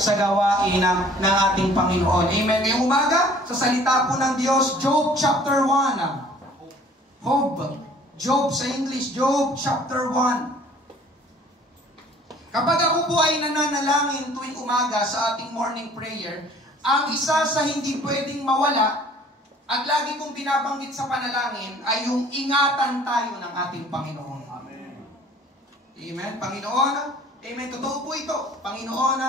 sa gawain ng ating Panginoon. Amen. Ngayong umaga, sa salita po ng Diyos, Job chapter 1. Job sa English, Job chapter 1. Kapag ako po ay nananalangin tuwing umaga sa ating morning prayer, ang isa sa hindi pwedeng mawala at lagi kong binabanggit sa panalangin ay yung ingatan tayo ng ating Panginoon. Amen. Amen. Panginoon, amen. Totoo po ito. Panginoon,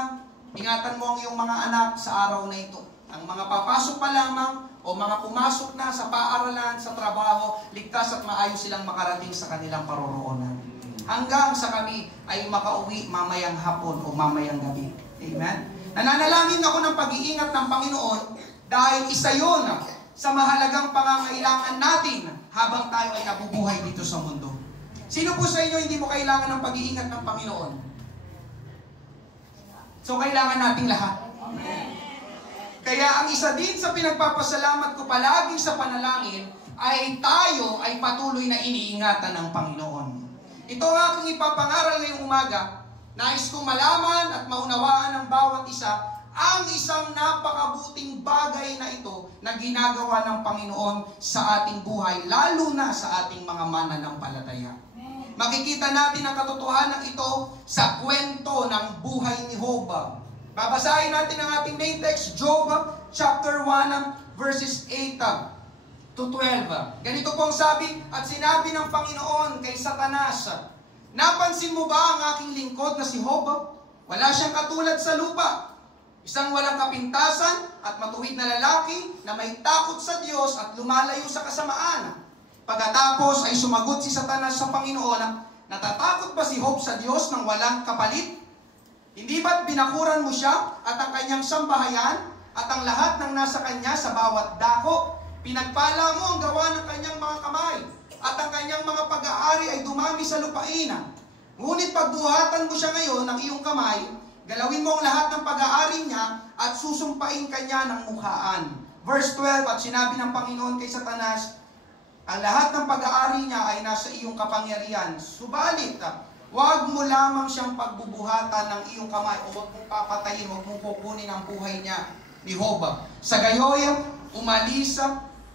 ingatan mo ang iyong mga anak sa araw na ito. Ang mga papasok pa lamang o mga pumasok na sa paaralan, sa trabaho, ligtas at maayos silang makarating sa kanilang paroroonan. Hanggang sa kami ay makauwi mamayang hapon o mamayang gabi. Amen. Nananalangin ako ng pag-iingat ng Panginoon dahil isa yun sa mahalagang pangangailangan natin habang tayo ay nabubuhay dito sa mundo. Sino po sa inyo hindi mo kailangan ng pag-iingat ng Panginoon? So kailangan nating lahat. Amen. Kaya ang isa din sa pinagpapasalamat ko palagi sa panalangin ay tayo ay patuloy na iniingatan ng Panginoon. Ito ang aking ipapangaral ngayong umaga. Nais kong malaman at maunawaan ng bawat isa ang isang napakabuting bagay na ito na ginagawa ng Panginoon sa ating buhay, lalo na sa ating mga mananampalataya. Makikita natin ang katotohanan ito sa kwento ng buhay ni Job. Babasahin natin ang ating main text, Job chapter 1 verses 8 to 12. Ganito po ang sabi, at sinabi ng Panginoon kay Satanas, napansin mo ba ang aking lingkod na si Job? Wala siyang katulad sa lupa. Isang walang kapintasan at matuwid na lalaki na may takot sa Diyos at lumalayo sa kasamaan. Pagkatapos ay sumagot si Satanas sa Panginoon, natatakot ba si Job sa Diyos ng walang kapalit? Hindi ba't binakuran mo siya at ang kanyang sambahayan at ang lahat ng nasa kanya sa bawat dako? Pinagpala mo ang gawa ng kanyang mga kamay at ang kanyang mga pag-aari ay dumami sa lupain. Ngunit pagbuhatan mo siya ngayon ng iyong kamay, galawin mo ang lahat ng pag-aari niya at susumpain kanya ng mukhaan. Verse 12, at sinabi ng Panginoon kay Satanas, ang lahat ng pag-aari niya ay nasa iyong kapangyarihan. Subalit, huwag mo lamang siyang pagbubuhatan ng iyong kamay o huwag mong papatayin, huwag mong kukunin ang buhay niya ni Job. Sa gayoy, umalis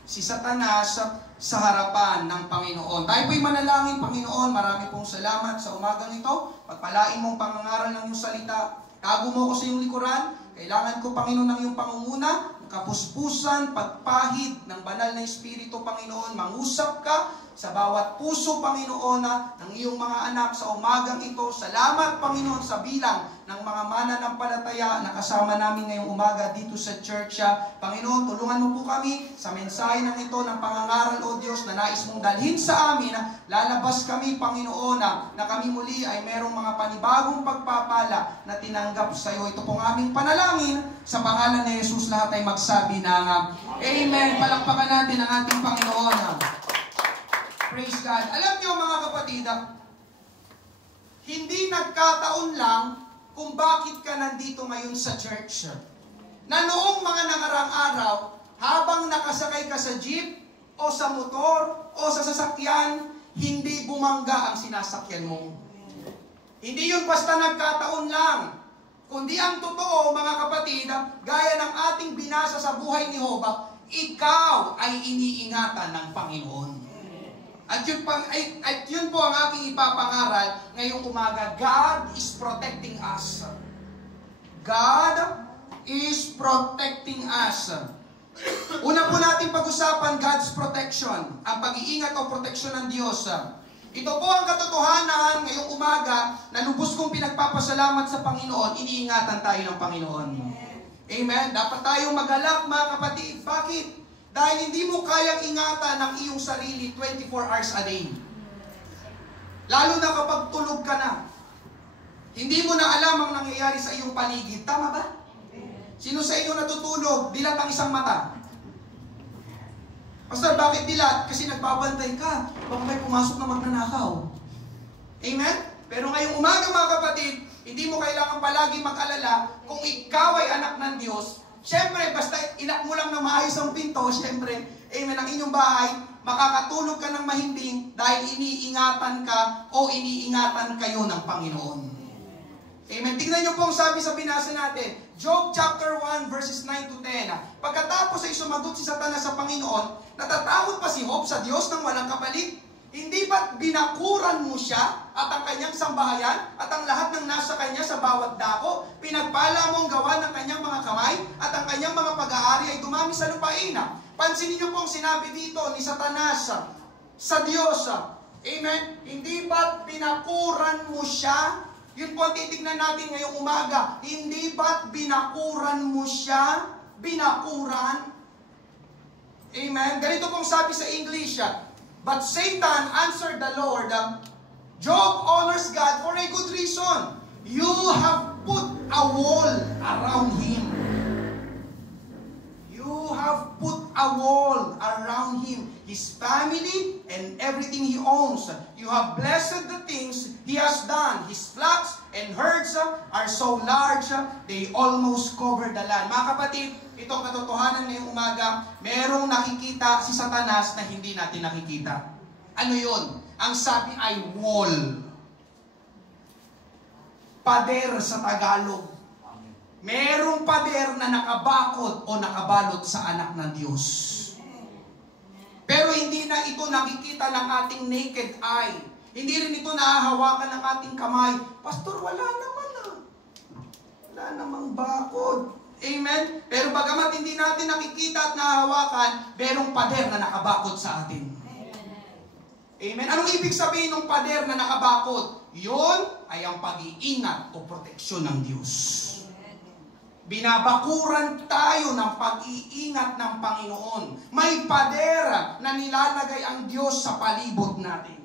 si Satanas sa harapan ng Panginoon. Tayo po'y manalangin, Panginoon, marami pong salamat sa umagang ito. Pagpalain mong pangangaral ng iyong salita. Tago mo ko sa iyong likuran. Kailangan ko, Panginoon, ng iyong pangunguna, kapuspusan, pagpahid ng banal na Espiritu, Panginoon. Mangusap ka sa bawat puso, Panginoon, ng iyong mga anak sa umagang ito. Salamat, Panginoon, sa bilang ng mga mananampalataya na kasama namin ngayong umaga dito sa church. Panginoon, tulungan mo po kami sa mensahe ng ito ng pangangaral, O Diyos, na nais mong dalhin sa amin. Lalabas kami, Panginoon, na kami muli ay merong mga panibagong pagpapala na tinanggap sa iyo. Ito pong aming panalangin. Sa pangalan ni Jesus, lahat ay magsabi ng Amen. Palakpakan natin ang ating Panginoon. Praise God. Alam niyo mga kapatid, hindi nagkataon lang kung bakit ka nandito ngayon sa church. Na noong mga nakarang araw, habang nakasakay ka sa jeep, o sa motor, o sa sasakyan, hindi bumangga ang sinasakyan mo. Hindi yun basta nagkataon lang. Kundi ang totoo, mga kapatid, gaya ng ating binasa sa buhay ni Job, ikaw ay iniingatan ng Panginoon. At yun po ang aking ipapangaral ngayong umaga. God is protecting us. God is protecting us. Una po natin pag-usapan God's protection. Ang pag-iingat o proteksyon ng Diyos. Ito po ang katotohanan ngayong umaga na lubos kong pinagpapasalamat sa Panginoon. Iniingatan tayo ng Panginoon. Amen. Dapat tayong magalak, mga kapatid. Bakit? Dahil hindi mo kayang ingatan ng iyong sarili 24 hours a day. Lalo na kapag tulog ka na. Hindi mo na alam ang nangyayari sa iyong paligid. Tama ba? Sino sa inyo natutulog, dilat ang isang mata? Pastor, bakit dilat? Kasi nagbabantay ka. Baka may pumasok na magnanakaw. Amen? Pero ngayong umaga, mga kapatid, hindi mo kailangan palagi mag-alala kung ikaw ay anak ng Diyos. Siyempre, basta inak mo lang na maayos ang pinto, siyempre, amen, ang inyong bahay, makakatulog ka ng mahimbing dahil iniingatan ka o iniingatan kayo ng Panginoon. Amen. Tingnan niyo po ang sabi sa binasa natin. Job chapter 1 verses 9 to 10. Pagkatapos ay sumagot si Satanas sa Panginoon, natatakot pa si Job sa Diyos ng walang kapalit? Hindi ba't binakuran mo siya at ang kanyang sambahayan at ang lahat ng nasa kanya sa bawat dako? Pinagpala mo ang gawa ng kanyang mga kamay at ang kanyang mga pag-aari ay dumami sa lupain. Pansinin niyo po ang sinabi dito ni Satanas sa Diyos. Amen? Hindi ba't binakuran mo siya? Yun po ang titignan natin ngayong umaga. Hindi ba't binakuran mo siya? Binakuran? Amen? Ganito pong sabi sa English. But Satan answered the Lord, Job honors God for a good reason. You have put a wall around him. You have put a wall around him, his family, and everything he owns. You have blessed the things he has done. His flocks and herds are so large, they almost cover the land. Mga kapatid, itong katotohanan ngayong umaga, merong nakikita si Satanas na hindi natin nakikita. Ano yun? Ang sabi ay wall. Pader sa Tagalog. Merong pader na nakabakod o nakabalot sa anak ng Diyos. Pero hindi na ito nakikita ng ating naked eye. Hindi rin ito nahahawakan ng ating kamay. Pastor, wala naman wala namang bakod. Amen? Pero bagamat hindi natin nakikita at nahahawakan, merong pader na nakabakod sa atin. Amen? Anong ibig sabihin ng pader na nakabakod? Yun ay ang pag-iingat o proteksyon ng Diyos. Binabakuran tayo ng pag-iingat ng Panginoon. May pader na nilalagay ang Diyos sa palibot natin.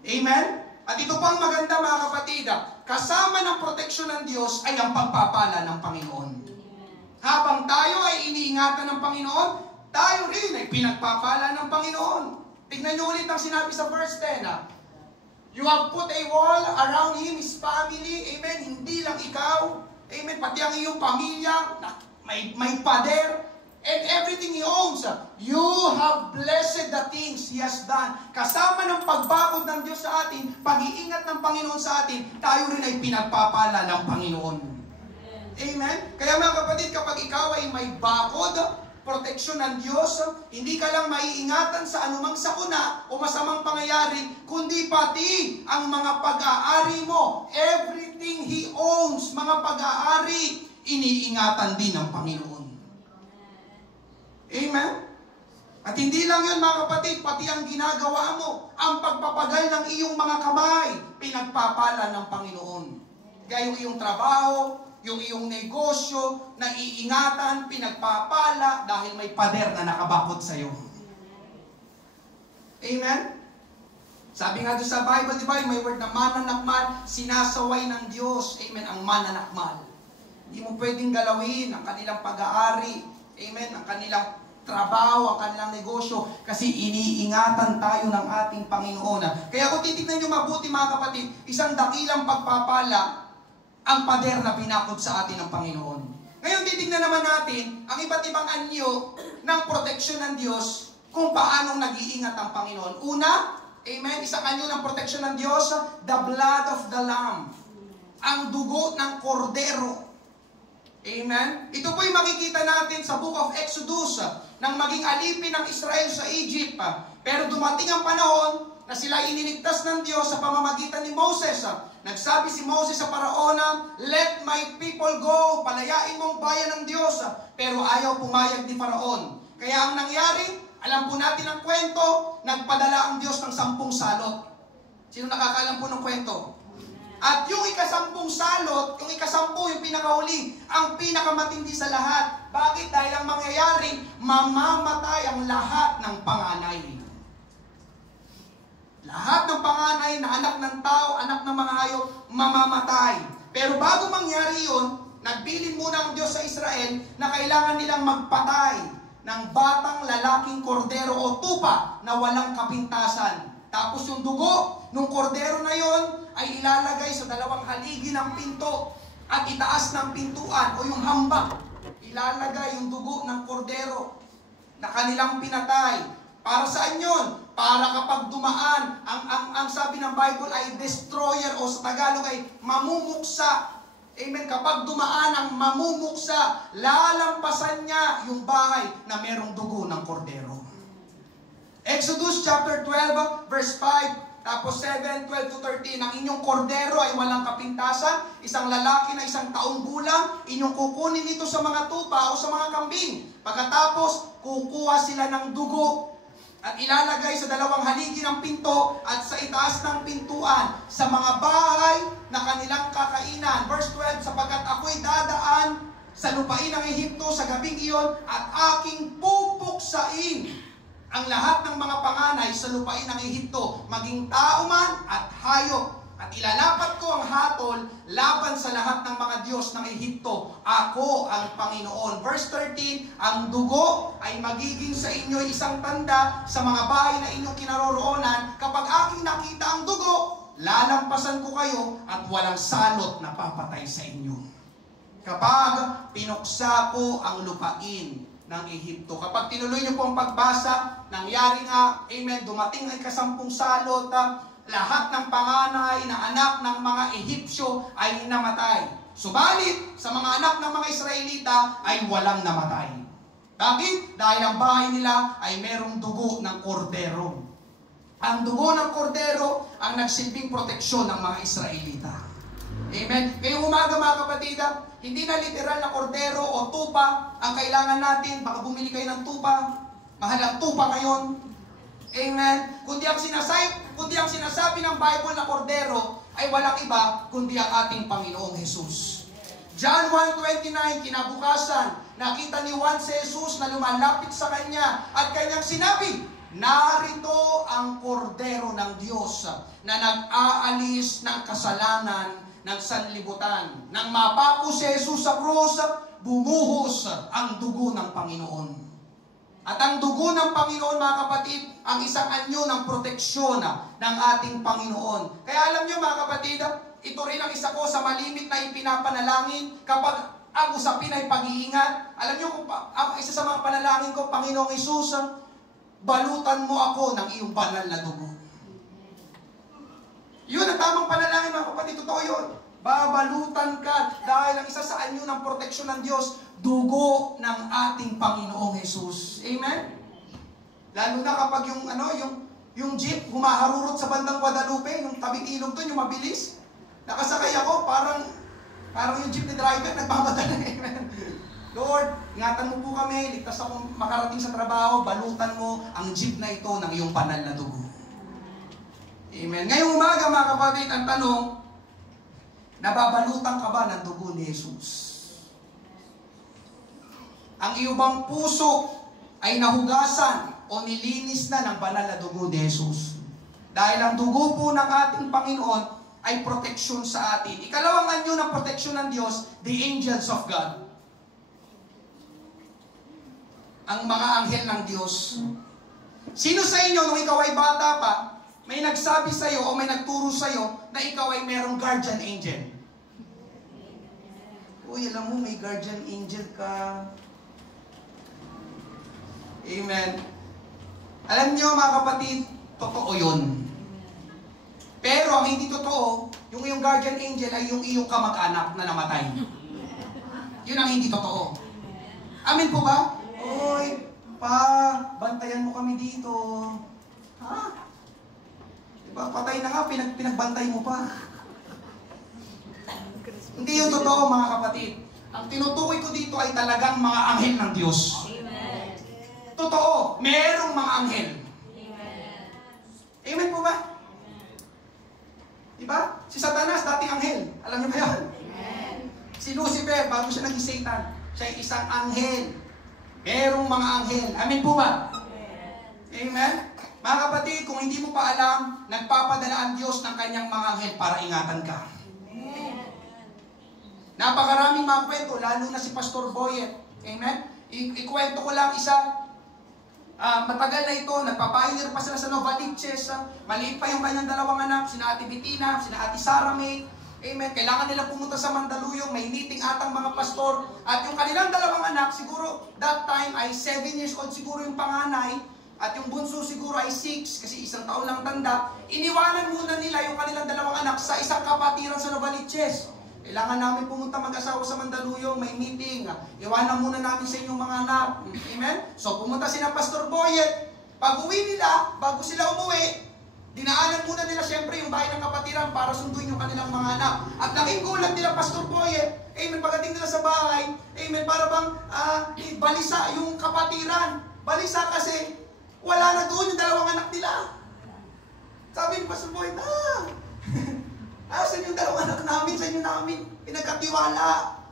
Amen? At ito pang maganda mga kapatid, kasama ng proteksyon ng Diyos ay ang pagpapala ng Panginoon. Habang tayo ay iniingatan ng Panginoon, tayo rin ay pinagpapala ng Panginoon. Tignan niyo ulit ang sinabi sa verse 10. You have put a wall around him, his family. Amen? Hindi lang ikaw. Amen. Pati ang iyong pamilya, may pader, and everything he owns. You have blessed the things he has done. Kasama ng pagbakod ng Diyos sa atin, pag-iingat ng Panginoon sa atin, tayo rin ay pinagpapala ng Panginoon. Amen. Kaya mga kapatid, kapag ikaw ay may bakod, proteksyon ng Diyos, hindi ka lang maiingatan sa anumang sakuna o masamang pangyayari, kundi pati ang mga pag-aari mo. Everything He owns, mga pag-aari, iniingatan din ng Panginoon. Amen? At hindi lang yun mga kapatid, pati ang ginagawa mo, ang pagpapagal ng iyong mga kamay, pinagpapala ng Panginoon. Kaya yung iyong trabaho, yung iyong negosyo, naiingatan, pinagpapala, dahil may pader na nakabakod sa iyo. Amen? Sabi nga doon sa Bible, di ba, may word na mananakmal, sinasaway ng Diyos. Amen, ang mananakmal. Hindi mo pwedeng galawin ang kanilang pag-aari. Amen, ang kanilang trabaho, ang kanilang negosyo, kasi iniingatan tayo ng ating Panginoon. Kaya kung titignan nyo mabuti mga kapatid, isang dakilang pagpapala ang pader na pinakot sa atin ng Panginoon. Ngayon, titignan naman natin ang iba't ibang anyo ng proteksyon ng Diyos kung paano nag-iingat ang Panginoon. Una, amen, isang anyo ng proteksyon ng Diyos, the blood of the Lamb. Ang dugo ng kordero. Amen? Ito po'y makikita natin sa Book of Exodus, nang maging alipin ng Israel sa Egypt. Pero dumating ang panahon na sila iniligtas ng Diyos sa pamamagitan ni Moses. Nagsabi si Moses sa Paraon, let my people go, palayain mong bayan ng Diyos. Pero ayaw pumayag ni Paraon. Kaya ang nangyari, alam po natin ang kwento, nagpadala ang Diyos ng 10 salot. Sino nakakaalam po ng kwento? At yung ika-10 salot, yung ika-10, yung pinakahuli, ang pinakamatindi sa lahat. Bakit? Dahil ang mangyayari, mamamatay ang lahat ng panganay. Lahat ng panganay na anak ng tao, anak ng mga hayop, mamamatay. Pero bago mangyari yun, nagbilin muna ang Diyos sa Israel na kailangan nilang magpatay ng batang lalaking kordero o tupa na walang kapintasan. Tapos yung dugo ng kordero na yon ay ilalagay sa 2 haligi ng pinto at itaas ng pintuan o yung hambak. Ilalagay yung dugo ng kordero na kanilang pinatay. Para saan yun? Para kapag dumaan, ang sabi ng Bible ay destroyer o sa Tagalog ay mamumuksa. Amen. Kapag dumaan ang mamumuksa, lalampasan niya yung bahay na merong dugo ng kordero. Exodus chapter 12 verse 5, tapos 7, 12 to 13, ang inyong kordero ay walang kapintasan, isang lalaki na 1 taong gulang, inyong kukunin ito sa mga tupa o sa mga kambing. Pagkatapos, kukuha sila ng dugo at ilalagay sa 2 haligi ng pinto at sa itaas ng pintuan sa mga bahay na kanilang kakainan. Verse 12, sapagkat ako'y dadaan sa lupain ng Ehipto sa gabing iyon at aking pupuksain ang lahat ng mga panganay sa lupain ng Ehipto, maging tao man at hayop. At ilalapat ko ang hatol laban sa lahat ng mga Diyos ng Ehipto. Ako ang Panginoon. Verse 13, ang dugo ay magiging sa inyo isang tanda sa mga bahay na inyong kinaroroonan. Kapag aking nakita ang dugo, lalampasan ko kayo at walang salot na papatay sa inyo. Kapag pinuksa ko ang lupain ng Ehipto. Kapag tinuloy niyo po ang pagbasa, nangyari nga, amen, dumating ay 10 salot, lahat ng panganay na anak ng mga Ehipsyo ay namatay. Subalit, sa mga anak ng mga Israelita ay walang namatay. Bakit? Dahil ang bahay nila ay merong dugo ng kordero. Ang dugo ng kordero ang nagsilbing proteksyon ng mga Israelita. Amen. Ngayong umaga mga kapatid, hindi na literal na kordero o tupa ang kailangan natin. Baka bumili kayo ng tupa. Mahal ang tupa ngayon. Amen. Kundi ang sinasabi ng Bible na kordero ay walang iba kundi ang ating Panginoong Jesus. John 1:29, kinabukasan, nakita ni Juan si Jesus na lumalapit sa kanya at kanyang sinabi, narito ang kordero ng Diyos na nag-aalis ng kasalanan ng sanlibutan. Nang mapako si Jesus sa krus, bumuhos ang dugo ng Panginoon. At ang dugo ng Panginoon, mga kapatid, ang isang anyo ng proteksyon ng ating Panginoon. Kaya alam nyo mga kapatid, ito rin ang isa ko sa malimit na ipinapanalangin kapag ang usapin ay pag-iingat. Alam nyo, ang isa sa mga panalangin ko, Panginoong Hesus, balutan mo ako ng iyong banal na dugo. Yun ang tamang panalangin mga kapatid, totoo yun. Babalutan ka dahil ang isa sa anyo ng proteksyon ng Diyos, dugo ng ating Panginoong Jesus. Amen? Lalo na kapag yung jeep humaharurot sa bandang Guadalupe, yung tabing ilog doon, yung mabilis. Nakasakay ako, parang yung jeep ni driver, nagmamadala. Amen? Lord, ingatan mo po kami, ligtas akong makarating sa trabaho, balutan mo ang jeep na ito ng iyong banal na dugo. Amen. Ngayong umaga mga kapatid, ang tanong, nababalutan ka ba ng dugo ni Jesus? Ang iyong bang puso ay nahugasan o nilinis na ng banal na dugo ni Jesus? Dahil ang dugo po ng ating Panginoon ay proteksyon sa atin. Ikalawang anyo ng proteksyon ng Diyos, the angels of God. Ang mga anghel ng Diyos. Sino sa inyo, nung ikaw ay bata pa, may nagsabi sa iyo o may nagturo sa iyo na ikaw ay merong guardian angel? Uy, alam mo, may guardian angel ka. Amen. Alam niyo mga kapatid, totoo yun. Pero ang hindi totoo, yung iyong guardian angel ay yung iyong kamag-anak na namatay. Yun ang hindi totoo. Amin po ba? Oy, pa, bantayan mo kami dito. Ha? Diba, patay na nga, pinagbantay mo pa. Hindi yung totoo mga kapatid. Ang tinutukoy ko dito ay talagang mga anghel ng Diyos. Amen. Totoo, merong mga anghel. Amen. Amen po ba? Diba? Si Satanas, dating anghel. Alam niyo ba yun? Amen. Si Lucifer, bago siya naging Satan, siya ay isang anghel. Merong mga anghel. Amen po ba? Amen. Amen. Mga kapatid, kung hindi mo pa alam, nagpapadala ang Diyos ng kanyang mga anghel para ingatan ka. Amen. Napakaraming mga kwento, lalo na si Pastor Boyet. Amen? Ikwento ko lang isa. Matagal na ito, nagpa-pioneer pa sila sa Novaliches. Maliit pa yung kanyang 2 anak, sina Ate Bettina, sina Ate Sarah May. Amen? Kailangan nila pumunta sa Mandaluyong, may meeting atang mga pastor. At yung kanilang 2 anak, siguro that time ay 7 years old siguro yung panganay. at yung bunso siguro ay 6 kasi isang taon lang tanda, iniwanan muna nila yung kanilang dalawang anak sa isang kapatiran sa Novaliches. Kailangan namin pumunta mag-asawa sa Mandaluyong, may meeting. Iwanan muna namin sa inyong mga anak. Amen? So pumunta sila Pastor Boyet. Pag uwi nila, bago sila umuwi, dinaanan muna nila siyempre yung bahay ng kapatiran para sunduin yung kanilang mga anak. At laking gulat nila Pastor Boyet. Amen? Pagdating nila sa bahay, amen, para bang balisa yung kapatiran. Balisa kasi wala na doon yung dalawang anak nila. Sabi ni Pastor Boyet, saan yung dalawang anak namin? Saan yung namin? Pinagkatiwala.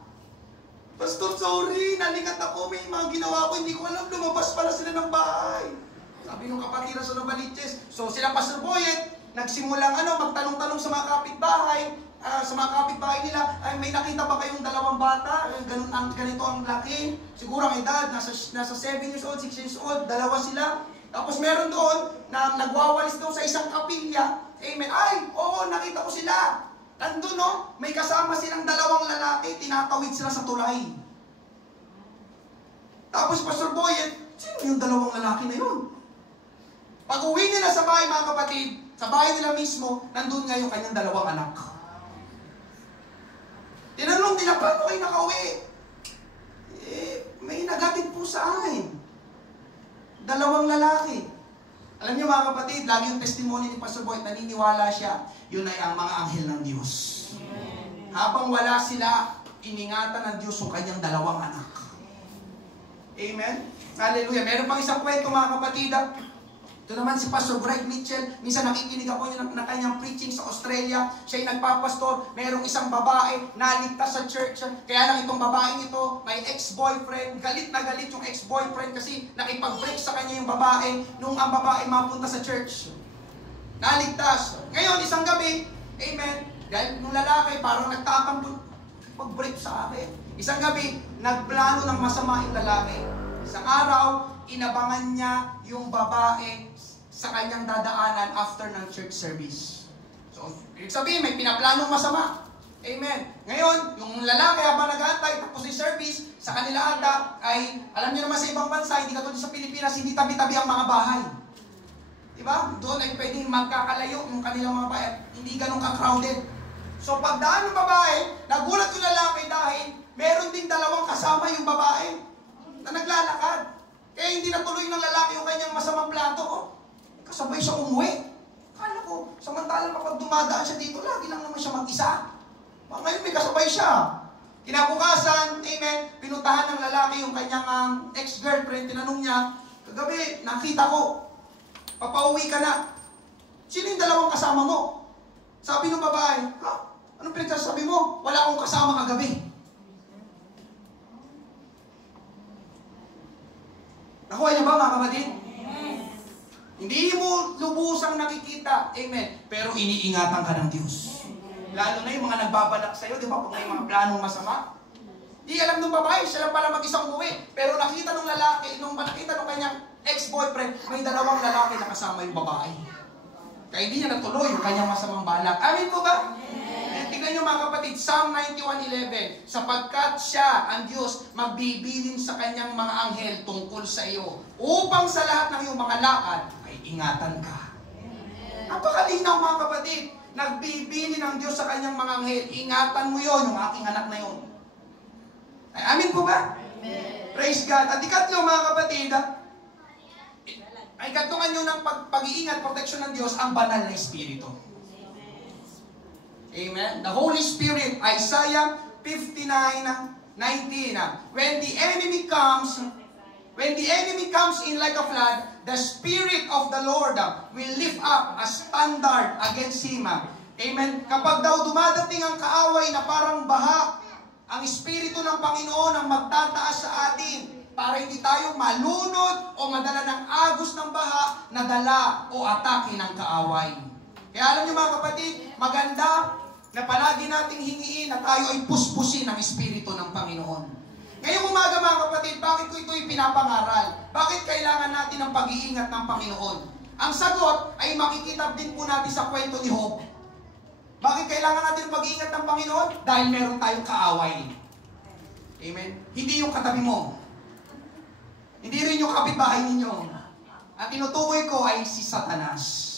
Pastor, sorry, nalingat ako. May mga ginawa ko, hindi ko alam. Lumabas pala sila ng bahay. Sabi ng kapatiran sa Novaliches. So sila Pastor Boyet, nagsimulang magtanong-tanong sa mga kapitbahay. Sa mga kapitbahay nila, ay may nakita ba kayong dalawang bata? Ganito ang laki. Siguro ang edad, nasa 7 years old, 6 years old, dalawa sila. Tapos meron doon na nagwawalis doon sa isang kapilya. Amen. Ay, oo, nakita ko sila. Nandun, no? May kasama silang dalawang lalaki, tinatawid sila sa tulay. Tapos, Pastor Boyet, sino yung dalawang lalaki na yun? Pag uwi nila sa bahay, mga kapatid, sa bahay nila mismo, nandun nga yung kanyang dalawang anak. Tinanong nila, paano kayo nakauwi? May nagatid po sa amin. Dalawang lalaki. Alam niyo mga kapatid, lagi yung testimony ni Pastor Boyet, naniniwala siya, yun ay ang mga anghel ng Diyos. Habang wala sila, iningatan ng Diyos yung kanyang dalawang anak. Amen? Hallelujah. Meron pang isang kwento mga kapatid. Ito naman si Pastor Greg Mitchell. Minsan nakikinig ako ng kanyang preaching sa Australia. Siya'y nagpapastor. Merong isang babae naligtas sa church. Kaya lang itong babaeng ito, may ex-boyfriend. Galit na galit yung ex-boyfriend kasi nakipag-break sa kanya yung babae nung ang babae mapunta sa church. Naligtas. Ngayon, isang gabi, amen, dahil nung lalaki parang nagtakang pag-break sa akin. Isang gabi, nagplano ng masama yung lalaki. Isang araw, inabangan niya yung babae sa kanyang dadaanan after ng church service. So, ibig sabihin, may pinaplanong masama. Amen. Ngayon, yung lalaki habang nag-aantay, tapos yung service, sa kanila ata, ay, alam niyo naman sa ibang bansa, hindi katulad sa Pilipinas, hindi tabi-tabi ang mga bahay. Diba? Doon ay pwedeng magkakalayo yung kanilang mga bahay, hindi ganun ka-crowded. So, pagdaan ng babae, nagulat yung lalaki dahil meron ding dalawang kasama yung babae na naglalakad. Kaya hindi natuloy ng lalaki yung kanyang masamang plato. Kasabay siya umuwi. Kala ko, samantalang kapag dumadaan siya dito, lagi lang naman siya mag-isa. Ngayon may kasabay siya. Kinabukasan, amen, pinuntahan ng lalaki yung kanyang ex-girlfriend. Tinanong niya, kagabi, nakita ko, papauwi ka na. Sino yung dalawang kasama mo? Sabi ng babae, anong pinagsasabi mo? Wala akong kasama kagabi. Nakuha niya ba mga kapatid? Yes. Hindi mo lubusang nakikita, amen, pero iniingatan ka ng Diyos. Lalo na yung mga nagbabalak sa'yo, di ba? Kung may mga planong masama. Di alam ng babae, siya lang pala mag-isang umuwi. Pero nakita ng lalaki, nung nakita ng kanyang ex-boyfriend, may dalawang lalaki na kasama yung babae. Kaya hindi niya natuloy yung kanyang masamang balak. Amin po ba? Tingnan niyo mga kapatid, Psalm 91:11, sapagkat siya, ang Diyos, magbibilin sa kanyang mga anghel tungkol sa iyo, upang sa lahat ng iyong mga lakad ay ingatan ka. Napakalinaw mga kapatid, nagbibilin ang Diyos sa kanyang mga anghel, ingatan mo yon, yung aking anak na yon. Ay, amin po ba? Amen. Praise God. At ikatlo mga kapatid, ay katungan nyo ng pag-iingat, protection ng Diyos, ang banal na Espiritu. Amen. The Holy Spirit, Isaiah 59:19. When the enemy comes in like a flood, the Spirit of the Lord will lift up a standard against him. Amen. Kapag daw dumadating ang kaaway na parang baha, ang Espiritu ng Panginoon ang magtataas sa atin para hindi tayo malunod o madala ng agos ng baha na dala o atake ng kaaway. Kaya alam niyo mga kapatid, maganda na palagi nating hingiin na tayo ay puspusin ng Espiritu ng Panginoon. Ngayong umaga mga kapatid, bakit ko ito'y pinapangaral? Bakit kailangan natin ng pag-iingat ng Panginoon? Ang sagot ay makikita din po natin sa kwento ni Job. Bakit kailangan natin ng pag-iingat ng Panginoon? Dahil meron tayong kaaway. Amen? Hindi yung katabi mo. Hindi rin yung kapitbahay ninyo. At tinutukoy ko ay si Satanas.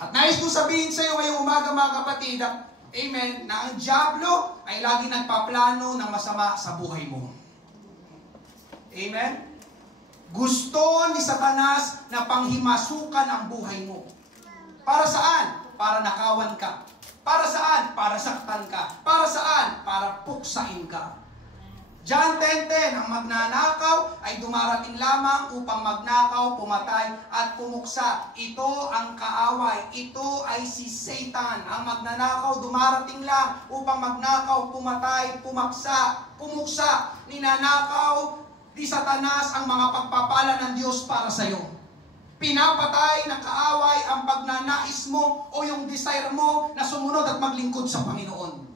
At nais ko sabihin sa iyo ngayong umaga mga kapatid, amen, na ang dyablo ay lagi nagpaplano ng masama sa buhay mo. Amen? Gusto ni Satanas na panghimasukan ang buhay mo. Para saan? Para nakawan ka. Para saan? Para saktan ka. Para saan? Para puksain ka. John 10:10, ang magnanakaw ay dumarating lamang upang magnakaw, pumatay, at pumuksa. Ito ang kaaway. Ito ay si Satan. Ang magnanakaw dumarating lang upang magnakaw, pumatay, pumuksa. Ninanakaw di Satanas ang mga pagpapala ng Diyos para sa iyo. Pinapatay ng kaaway ang pagnanais mo o yung desire mo na sumunod at maglingkod sa Panginoon.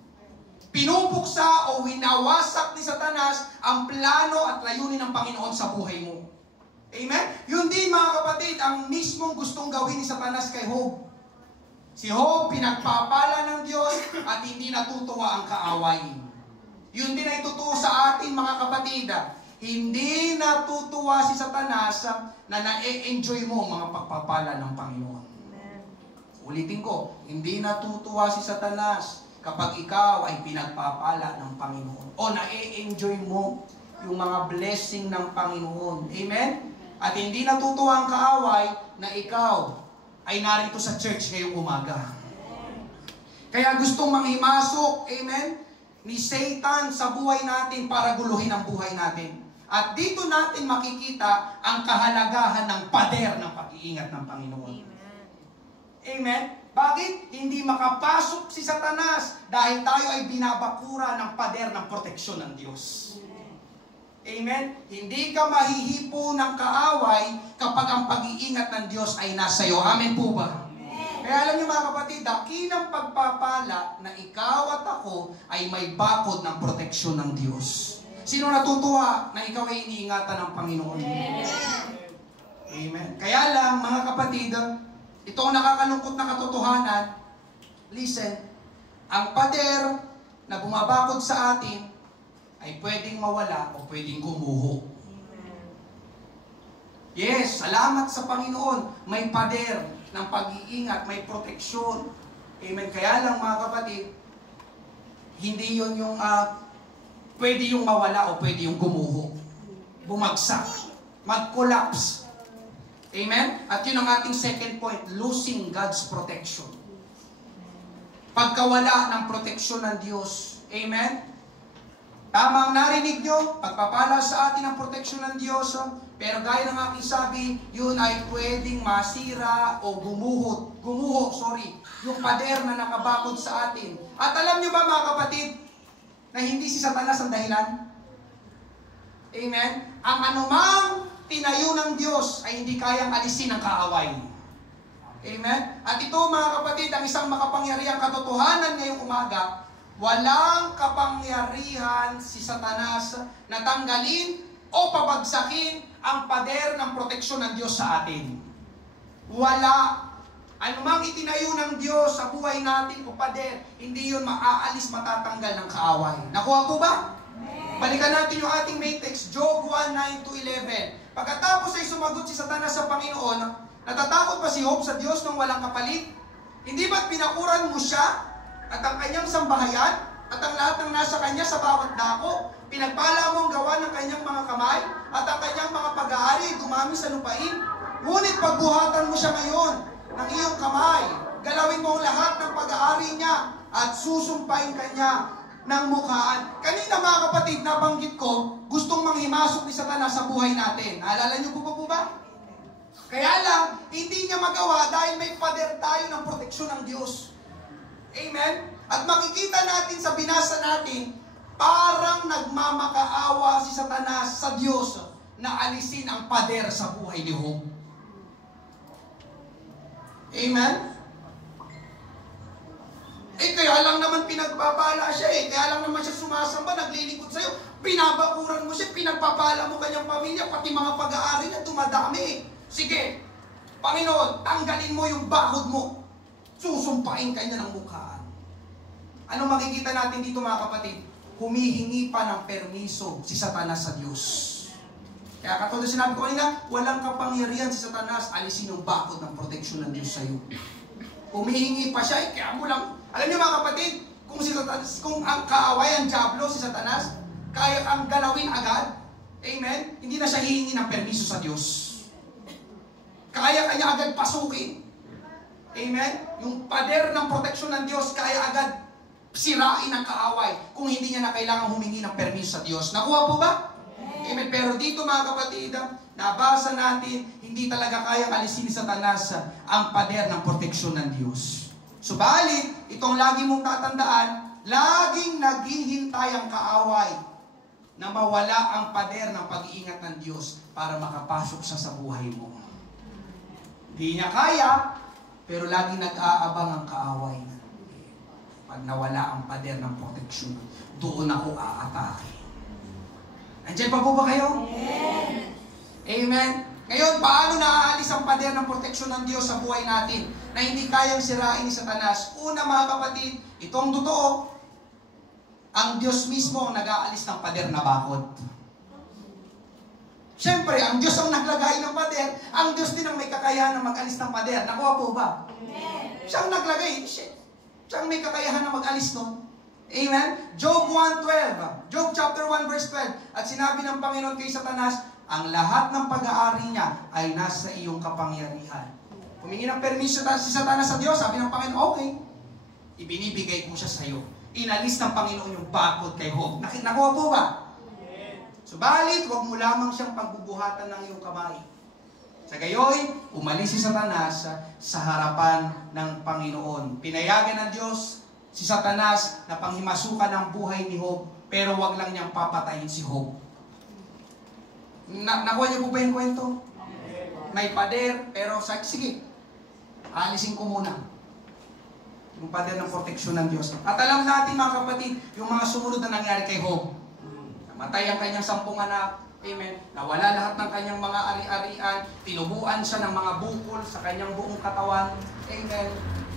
Pinupuksa o winawasak ni Satanas ang plano at layunin ng Panginoon sa buhay mo. Amen? Yun din mga kapatid, ang mismong gustong gawin ni Satanas kay Job. Si Job, pinagpapala ng Diyos at hindi natutuwa ang kaaway. Yun din ay totoo sa atin mga kapatid. Hindi natutuwa si Satanas na na-enjoy mo mga pagpapala ng Panginoon. Ulitin ko, hindi natutuwa si Satanas kapag ikaw ay pinagpapala ng Panginoon o na-enjoy mo yung mga blessing ng Panginoon. Amen? At hindi natutuwa ang kaaway na ikaw ay narito sa church ngayong umaga. Kaya gustong manghimasok, amen, ni Satan sa buhay natin para guluhin ang buhay natin. At dito natin makikita ang kahalagahan ng pader ng pag-iingat ng Panginoon. Amen? Bakit? Hindi makapasok si Satanas dahil tayo ay binabakura ng pader ng proteksyon ng Diyos. Amen? Hindi ka mahihipo ng kaaway kapag ang pag-iingat ng Diyos ay nasa iyo. Amen po ba? Amen. Kaya alam niyo mga kapatid, dakilang pagpapala na ikaw at ako ay may bakod ng proteksyon ng Diyos. Sino natutuwa na ikaw ay iniingatan ng Panginoon? Amen. Amen. Kaya lang mga kapatid, ito ang nakakalungkot na katotohanan. Listen, ang pader na bumabakod sa atin ay pwedeng mawala o pwedeng gumuho. Yes, salamat sa Panginoon. May pader ng pag-iingat, may proteksyon. Amen. Kaya lang mga kapatid, hindi yun yung pwede yung mawala o pwede yung gumuho. Bumagsak. Mag-collapse. Amen? At yun ang ating second point, losing God's protection. Pagkawala ng proteksyon ng Diyos. Amen? Tama ang narinig nyo, pagpapala sa atin ang proteksyon ng Diyos, pero gaya ng aking sabi, yun ay pwedeng masira o gumuho, yung pader na nakabakod sa atin. At alam nyo ba mga kapatid, na hindi si Satanas ang dahilan? Amen? Ang anumang tinayo ng Diyos ay hindi kayang alisin ng kaaway. Amen? At ito mga kapatid, ang isang makapangyarihang katotohanan ngayong umaga, walang kapangyarihan si Satanas na tanggalin o pabagsakin ang pader ng proteksyon ng Diyos sa atin. Wala. Anumang itinayo ng Diyos sa buhay natin o pader, hindi yun maaalis, matatanggal ng kaaway. Nakuha po ba? Balikan natin yung ating main text, Job 1:9-11. Pagkatapos ay sumagot si Satanas sa Panginoon, natatakot pa si Job sa Diyos nang walang kapalit? Hindi ba't pinakuran mo siya at ang kanyang sambahayan at ang lahat ng nasa kanya sa bawat dako? Pinagpala mo ang gawa ng kanyang mga kamay at ang kanyang mga pag-aari dumami sa lupain. Ngunit pagbuhatan mo siya ngayon ng iyong kamay. Galawin mo ang lahat ng pag-aari niya at susumpain kanya ng mukhaan. Kanina mga kapatid, nabanggit ko, gustong manghimasok ni Satanas sa buhay natin. Naalala niyo po ba? Kaya lang, hindi niya magawa dahil may pader tayo ng proteksyon ng Diyos. Amen? At makikita natin sa binasa natin, parang nagmamakaawa si Satanas sa Diyos na alisin ang pader sa buhay ni Job. Amen? Kaya lang naman pinagpapala siya kaya lang naman siya sumasamba, naglilingkod sa'yo, binabakuran mo siya, pinagpapala mo kanyang pamilya, pati mga pag-aari niya dumadami. Sige, Panginoon, tanggalin mo yung bakod mo. Susumpain kanya ng mukhaan. Anong makikita natin dito mga kapatid? Humihingi pa ng permiso si Satanas sa Diyos. Kaya katulad sinabi ko kanina, walang kapangyarihan si Satanas, alisin yung bakod ng proteksyon ng Diyos sa iyo. Humihingi pa siya, kaya mo lang. Alam niyo mga kapatid, kung ang kaaway, ang Diablo, si Satanas, kaya ang galawin agad, amen, hindi na siya hihingi ng permiso sa Diyos. Kaya kanya agad pasukin. Amen? Yung pader ng proteksyon ng Diyos, kaya agad sirain ang kaaway kung hindi niya na kailangan humingi ng permiso sa Diyos. Nakuha po ba? Amen. Pero dito mga kapatid, nabasa natin, hindi talaga kayang alisin ni Satanas ang pader ng proteksyon ng Diyos. Subalit, itong lagi mong tatandaan, laging naghihintay ang kaaway na mawala ang pader ng pag-iingat ng Diyos para makapasok siya sa buhay mo. Hindi niya kaya, pero laging nag-aabang ang kaaway. Pag nawala ang pader ng proteksyon, doon ako aatake. Andiyan pa po ba kayo? Amen. Amen. Ngayon, paano naaalis ang pader ng proteksyon ng Diyos sa buhay natin na hindi kayang sirain ni Satanas? Una mga kapatid, itong totoo, ang Diyos mismo ang nag-aalis ng pader na bakod. Siyempre, ang Diyos ang naglagay ng pader, ang Diyos din ang may kakayahan na mag-alis ng pader. Nakuha po ba? Amen. Siya ang naglagay. Siya ang may kakayahan na mag-alis nun. Amen? Job 1:12. Job chapter 1 verse 12. At sinabi ng Panginoon kay Satanas, ang lahat ng pag-aari niya ay nasa iyong kapangyarihan. Humingi ng permission si Satanas sa Diyos. Sabi ng Panginoon, okay. Ibinibigay ko siya sa iyo. Inalis ng Panginoon yung bakod kay Job. Nakuha po ba? Subalit, huwag mo lamang siyang pagbubuhatan ng iyong kamay. Sa gayoy, umalis si Satanas sa harapan ng Panginoon. Pinayagan ng Diyos si Satanas na panghimasukan ang buhay ni Job, pero wag lang niyang papatayin si Job. Nakuha niyo po ba yung kwento? May pader, pero sige, alisin ko muna. Yung pader ng proteksyon ng Diyos. At alam natin mga kapatid, yung mga sumunod na nangyari kay Job. Namatay ang kanyang 10 anak, amen. Nawala lahat ng kanyang mga ari-arian, tinubuan siya ng mga bukol sa kanyang buong katawan, amen.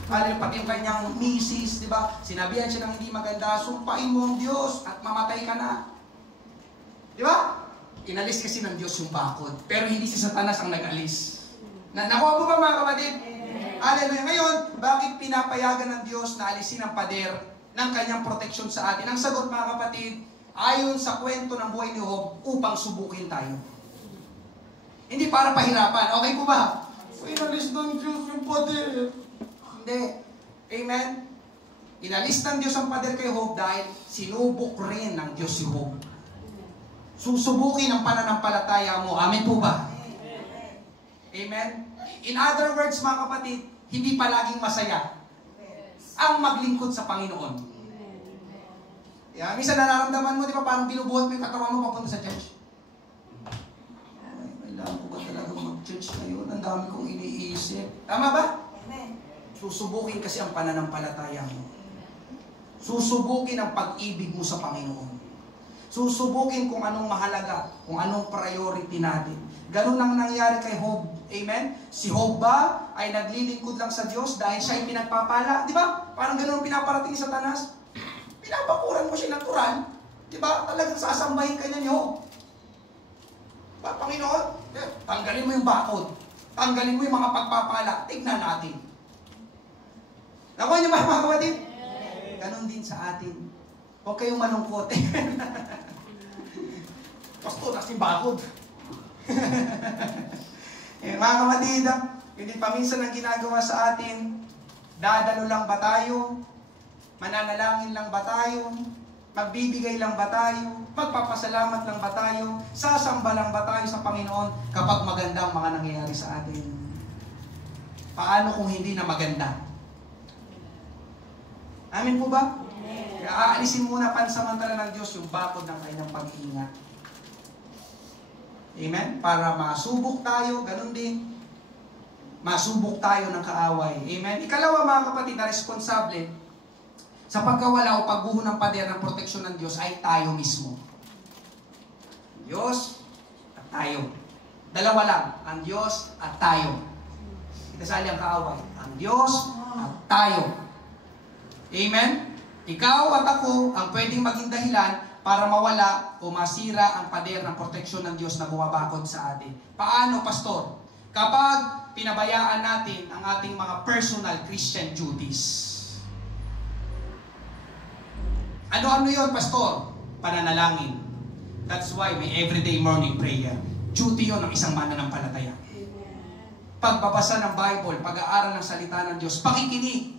Pati yung kanyang misis, di ba? Sinabihan siya ng hindi maganda, sumpain mo ang Diyos at mamatay ka na. Di ba? Inalis kasi ng Diyos yung bakod, pero hindi si Satanas ang nag-alis. Nakuha mo ba mga kapatid? Hallelujah. Ngayon, bakit pinapayagan ng Diyos na alisin ang pader ng kanyang proteksyon sa atin? Ang sagot mga kapatid, ayon sa kwento ng buhay ni Job, upang subukin tayo. Hindi para pahirapan. Okay po ba? Inalis ng Diyos yung pader. Hindi. Amen? Inalis ng Diyos ang pader kay Job dahil sinubok rin ng Diyos si Job. Susubukin ang pananampalataya mo. Amen po ba? Amen? In other words, mga kapatid, hindi palaging masaya ang maglingkod sa Panginoon. Yeah, minsan nararamdaman mo, di ba, parang binubuhat mo yung katawan mo papunta sa church. Ay, kailangan ko ba talaga mag-church ngayon? Ang dami kong iniisip. Tama ba? Amen. Susubukin kasi ang pananampalataya mo. Susubukin ang pag-ibig mo sa Panginoon. Susubukin kung anong mahalaga, kung anong priority natin. Ganun ang nangyari kay Job. Amen? Si Job ba ay naglilingkod lang sa Diyos dahil siya ay pinagpapala? Di ba? Parang ganun ang pinaparating ni Satanas. Pinapakuran mo siya natural. Di ba? Talagang sasambahin ka niya ni Job. Panginoon, tanggalin mo yung bakod. Tanggalin mo yung mga pagpapala. Tignan natin. Nakuha niyo ba mga kapatid? Ganon din sa atin. Huwag kayong malungkot. Pastor, kasi bakod. Mga kapatid, hindi pa minsan ang ginagawa sa atin, dadalo lang ba tayo? Mananalangin lang ba tayo? Magbibigay lang ba tayo? Magpapasalamat lang ba tayo? Sasamba lang ba tayo sa Panginoon kapag maganda ang mga nangyayari sa atin? Paano kung hindi na maganda? Amin po ba? Kaya aalisin muna pansamantala ng Diyos yung bakod ng kanyang pag-iingat. Amen? Para masubok tayo, ganun din. Masubok tayo ng kaaway. Amen? Ikalawa mga kapatid na responsable sa pagkawala o pagguho ng pader ng proteksyon ng Diyos ay tayo mismo. Diyos at tayo. Dalawa lang. Ang Diyos at tayo. Itasali ang kaaway. Ang Diyos at tayo. Amen? Ikaw at ako ang pwedeng maging dahilan para mawala o masira ang pader ng proteksyon ng Diyos na bumabakod sa atin. Paano, Pastor? Kapag pinabayaan natin ang ating mga personal Christian duties. Ano-ano yun, Pastor? Pananalangin. That's why may everyday morning prayer. Duty yun ng isang mananampalataya. Pagbabasa ng Bible, pag-aaral ng salita ng Diyos, pakikinig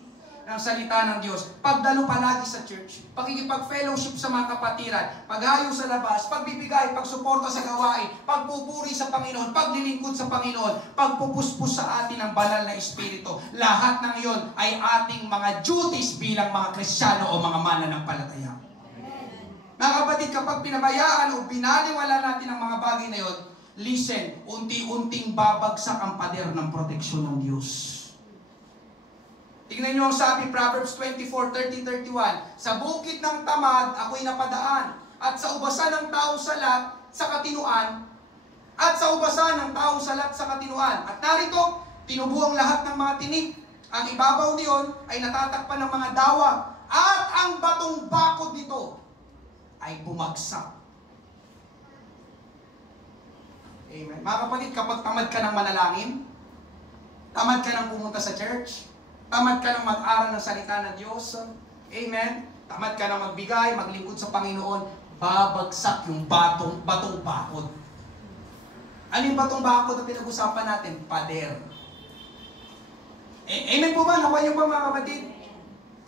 ng salita ng Diyos, pagdalo palagi sa church, pakikipag-fellowship sa mga kapatiran, paghayo sa labas, pagbibigay, pagsuporta sa gawain, pagpupuri sa Panginoon, paglilingkod sa Panginoon, pagpupuspos sa atin ng banal na Espiritu. Lahat ng iyon ay ating mga duties bilang mga Kristiyano o mga mananampalataya. Mga kapatid, kapag pinabayaan o binaliwala natin ang mga bagay na iyon, listen, unti-unting babagsak ang pader ng proteksyon ng Diyos. Tingnan niyo ang sabi, Proverbs 24:30-31, sa bukid ng tamad, ako'y napadaan, at sa ubasan ng taong salat sa katinuan, at sa ubasan ng taong salat sa katinuan. At narito, tinubuang lahat ng mga tinik. Ang ibabaw niyon ay natatakpan ng mga dawag, at ang batong bakod nito ay bumagsak. Amen. Mga kapatid, kapag tamad ka ng manalangin, tamad ka ng pumunta sa church, tamad ka ng mag-aral ng salita ng Diyos. Amen. Tamad ka ng magbigay, maglingkod sa Panginoon. Babagsak yung batong bakod. Ano yung batong bakod na pinag-usapan natin? Pader. Amen po ba? Nakuha niyo ba, mga kapatid?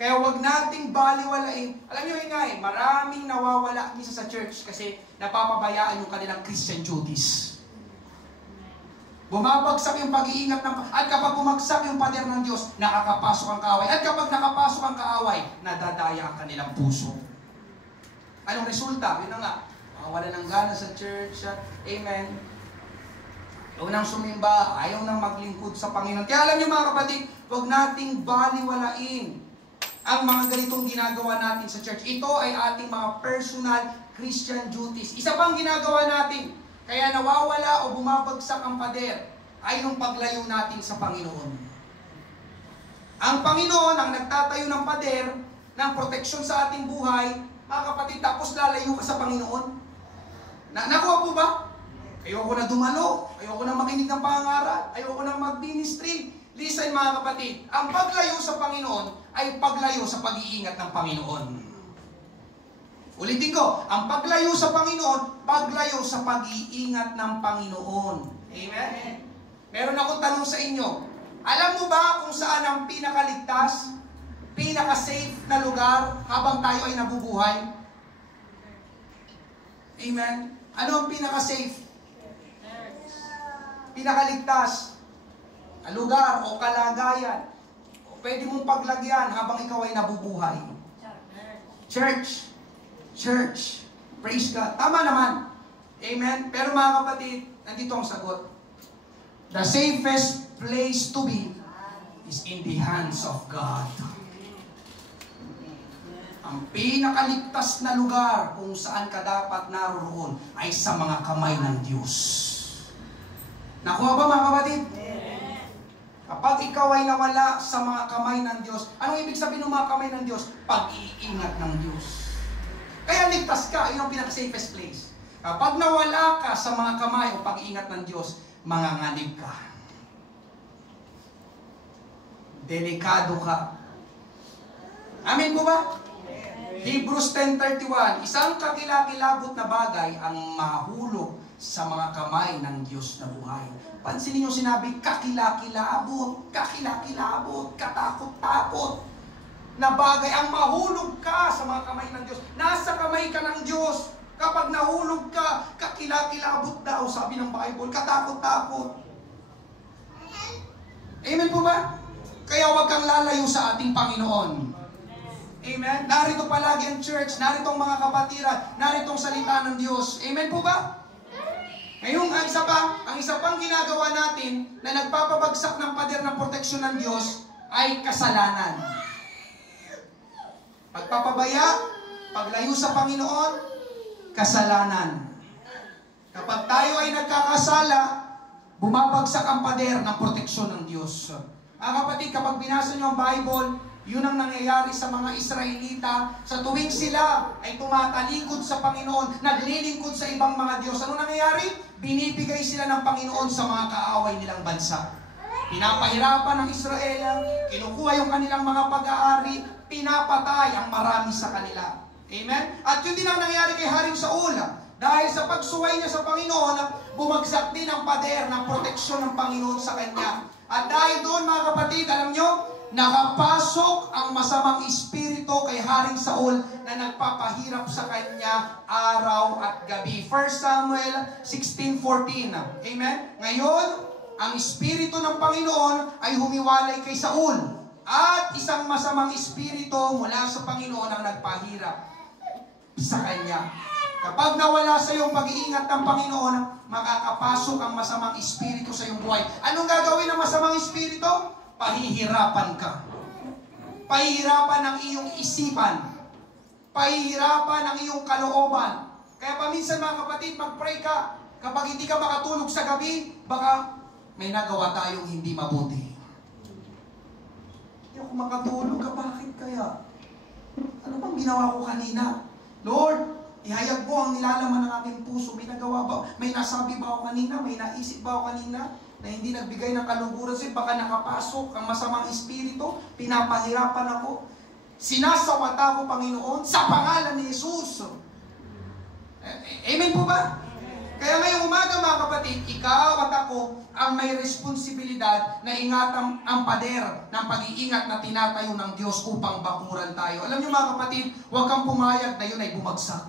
Kaya huwag nating baliwalain. Alam niyo nga maraming nawawala minsan sa church kasi napapabayaan yung kanilang Christian duties. Bumabagsak yung pag-iingat at kapag bumagsak yung pader ng Diyos, nakakapasok ang kaaway. At kapag nakapasok ang kaaway, nadadaya ang kanilang puso. Anong resulta? Yun na nga. Wala ng gana sa church. Amen. Ayaw nang sumimba, ayaw nang maglingkod sa Panginoon. Kaya alam niyo mga kapatid, huwag nating baliwalain ang mga ganitong ginagawa natin sa church. Ito ay ating mga personal Christian duties. Isa pang ginagawa natin, kaya nawawala o bumabagsak ang pader, ay yung paglayo natin sa Panginoon. Ang Panginoon ang nagtatayo ng pader, ng proteksyon sa ating buhay, mga kapatid, tapos lalayo ka sa Panginoon. Nakuha po ba? Ayoko na dumalo, ayoko na makinig ng pangaral, ayoko na mag-ministry. Listen mga kapatid, ang paglayo sa Panginoon ay paglayo sa pag-iingat ng Panginoon. Ulitin ko, ang paglayo sa Panginoon, paglayo sa pag-iingat ng Panginoon. Amen? Meron akong tanong sa inyo. Alam mo ba kung saan ang pinakaligtas, pinaka-safe na lugar habang tayo ay nabubuhay? Amen? Ano ang pinaka-safe? Pinakaligtas na lugar o kalagayan o pwede mong paglagyan habang ikaw ay nabubuhay? Church. Church. Praise God. Tama naman. Amen? Pero mga kapatid, nandito ang sagot. The safest place to be is in the hands of God. Ang pinakaligtas na lugar kung saan ka dapat naroon ay sa mga kamay ng Diyos. Nakuha ba mga kapatid? Kapag ikaw ay nawala sa mga kamay ng Diyos, anong ibig sabihin ng mga kamay ng Diyos? Pag-iingat ng Diyos. Kaya ligtas ka, yun ang pinaka-safest place. Kapag nawala ka sa mga kamay o pag-iingat ng Diyos, manganganib ka. Delikado ka. Amen po ba? Hebrews 10:31, isang kakilakilabot na bagay ang mahulog sa mga kamay ng Diyos na buhay. Pansinin niyo sinabi, kakilakilabot, katakot-takot na bagay ang mahulog ka sa mga kamay ng Diyos. Nasa kamay ka ng Diyos. Kapag nahulog ka, kakilakilabot daw, sabi ng Bible, katakot-takot. Amen po ba? Kaya huwag kang lalayo sa ating Panginoon. Amen? Narito palagi ang church, narito ang mga kapatiran, narito ang salita ng Diyos. Amen po ba? Ngayon, ang isa pang ginagawa natin na nagpapabagsak ng pader ng proteksyon ng Diyos ay kasalanan. Pagpapabaya, paglayo sa Panginoon, kasalanan. Kapag tayo ay nagkakasala, bumabagsak ang pader ng proteksyon ng Diyos. Kapatid, kapag binasa niyo ang Bible, Yun ang nangyayari sa mga Israelita sa tuwing sila ay tumatalikod sa Panginoon, naglilingkod sa ibang mga Diyos. Ano nangyayari? Binibigay sila ng Panginoon sa mga kaaway nilang bansa. Pinapahirapan ng Israel, kinukuha yung kanilang mga pag-aari, pinapatay ang marami sa kanila. Amen? At yun din ang nangyayari kay Haring Saul. Dahil sa pagsuway niya sa Panginoon, bumagsak din ang pader ng proteksyon ng Panginoon sa kanya. At dahil doon, mga kapatid, alam nyo, nakapasok ang masamang espiritu kay Haring Saul na nagpapahirap sa kanya araw at gabi. 1 Samuel 16:14. Amen? Ngayon, ang espiritu ng Panginoon ay humiwalay kay Saul. At isang masamang espiritu mula sa Panginoon ang nagpahirap sa kanya. Kapag nawala sa iyong pag-iingat ng Panginoon, makakapasok ang masamang espiritu sa iyong buhay. Anong gagawin ng masamang espiritu? Pahihirapan ka. Pahihirapan ang iyong isipan. Pahihirapan ang iyong kalooban. Kaya paminsan mga kapatid, mag-pray ka. Kapag hindi ka makatulog sa gabi, baka may nagawa tayong hindi mabuti. Hindi ako makatulog ka, bakit kaya? Ano bang ginawa ko kanina? Lord, ihayag mo ang nilalaman ng aking puso. May nagawa ba? May nasabi ba ako kanina? May naisip ba ako kanina? Na hindi nagbigay ng kaluguran sa'yo, baka nakapasok ang masamang espiritu, pinapahirapan ako. Sinasawata ko, Panginoon, sa pangalan ni Jesus. Amen po ba? Kaya ngayong umaga, mga kapatid, ikaw at ako ang may responsibilidad na ingatan ang pader ng pag-iingat na tinatayo ng Diyos upang bakuran tayo. Alam niyo mga kapatid, huwag kang pumayag na yun ay bumagsak.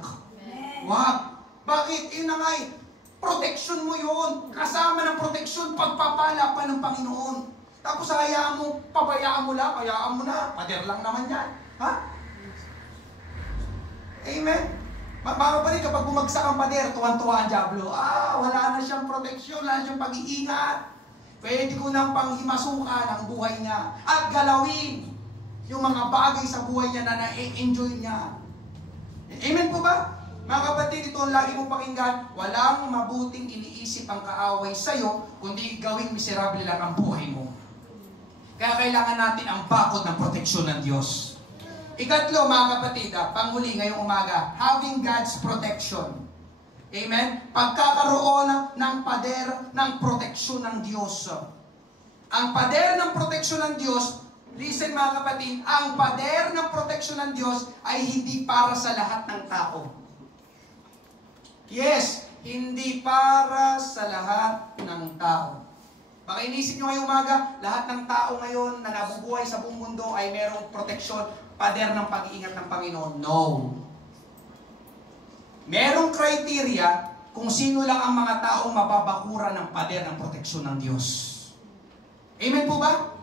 Wag. Bakit? Yun na nga eh. Protection mo yun. Kasama ng protection, pagpapala pa ng Panginoon. Tapos hayaan mo, pabayaan mo lang, hayaan mo na. Pader lang naman yan. Ha? Amen? Mga kapatid, kapag bumagsak ang pader, tuwan-tuwa ang dyablo. Wala na siyang protection, wala na siyang pag-iingat. Pwede ko nang panghimasukan ang buhay niya. At galawin yung mga bagay sa buhay niya na na-enjoy niya. Amen po ba? Mga kapatid, ito ang lagi mong pakinggan, walang mabuting iniisip ang kaaway sa'yo, kundi gawing miserable lang ang buhay mo. Kaya kailangan natin ang bakod ng proteksyon ng Diyos. Ikatlo, mga kapatid, panghuli ngayong umaga, having God's protection. Amen? Pagkakaroon ng pader ng proteksyon ng Diyos. Ang pader ng proteksyon ng Diyos, listen mga kapatid, ang pader ng proteksyon ng Diyos ay hindi para sa lahat ng tao. Yes, hindi para sa lahat ng tao. Baka inisip nyo ngayong umaga, lahat ng tao ngayon na nabubuhay sa buong mundo ay merong proteksyon, pader ng pag-iingat ng Panginoon. No. Merong criteria kung sino lang ang mga taong mababakuran ng pader ng proteksyon ng Diyos. Amen po ba?